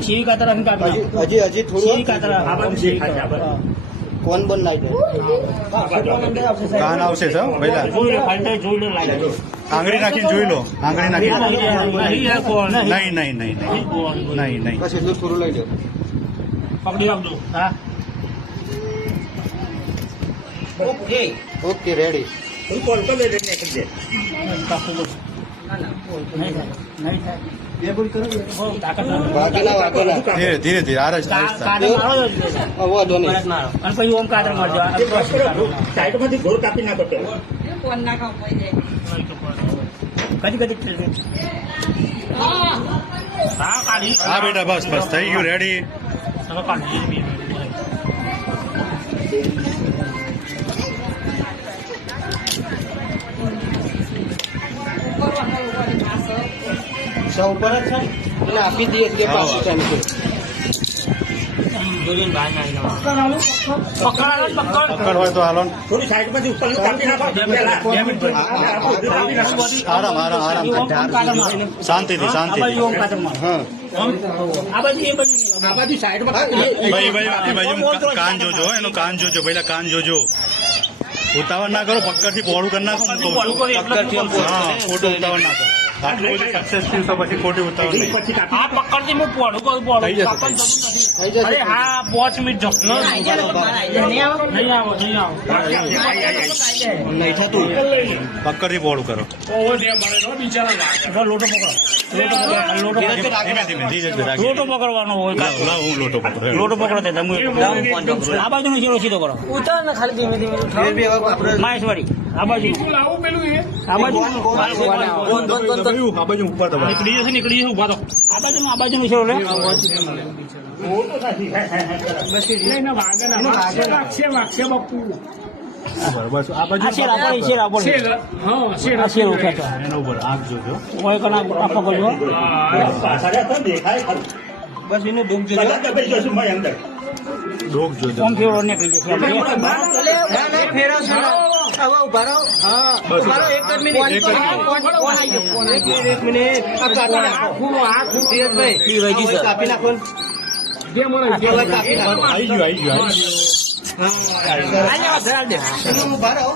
સીવી કાતર હજી થોડું કોણ બન લાગે કાન આવશે સર પહેલા આંગળી નાખીને જોઈ લો આંગળી નાખીને નહીં નહીં નહીં નહીં નહીં બસ એટલું થોડું લઈ લો પકડી રાખજો હા ઓકે રેડી ધીરે ધીરે ધીરે આ રસ્તા વાંધો નહીં અને પછી ઓમ કાતર મારજો સાઈડમાંથી ઘોડ કાપી નાખો કદી કદી હા કાઢી હા બેટા બસ બસ થઈ ગયું રેડી તમે કાઢી સૌ ઉપર જ છે એટલે આપી દઈએ એટલે પાછી ટાઈમ પકડ હોય તો હાલો ને. થોડી સાઈડમાંથી ઉપર કાપી નાખો આરામ આરામ આરામ શાંતિથી શાંતિથી હા આ બાજુ એ બાજુ આ બાજુ સાઈડમાં ભાઈ ભાઈ એ બાજુ કાન જોજો એનું કાન જોજો પહેલા કાન જોજો ઉતાવળ ના કરો પક્કડથી પોળું કરી નાખો હા ખોટું ઉતાવળ ના કરો આટલું બધું સક્સેસફુલ તો પછી ખોટી ઉતાવળ નહીં આ પકડથી હું પોડું કરું પોડું થઈ જશે. થઈ જશે અરે હા 5 મિનિટ જો નહીં આવો નહીં થતું પક્કડથી પોળું કરો લોટો પકડો લોટો ધીમે ધીમે ધીરે ધીરે રાખી. લોટો પકડવાનો હોય લાવ લાવ હું લોટો પકડું લોટો પકડો તે તમે આ બાજુનો શીરો સીધો કરો માહેશ્વરી આ બાજુ આ બાજુ આ બાજુ ઉપર દબાવો. નીકળી જશે ઉભા તો આ બાજુનો શીરો લે બસ આ બાજુ આ શેર આપો આ શેર ઉઠાતો એના ઉપર આંખ જોજો હોય કના આ પકડજો દેખાય બસ એનું દુઃખ જોજો અંદર ડોક જોજો કોમ ફેરો નીકળી જશે હવે ઉભા રહો હા ઉભા રહો એક જ મિનિટ એક જ એક મિનિટ કાપી નાખો આવી ગયું આવી ગયું ઉભા રહો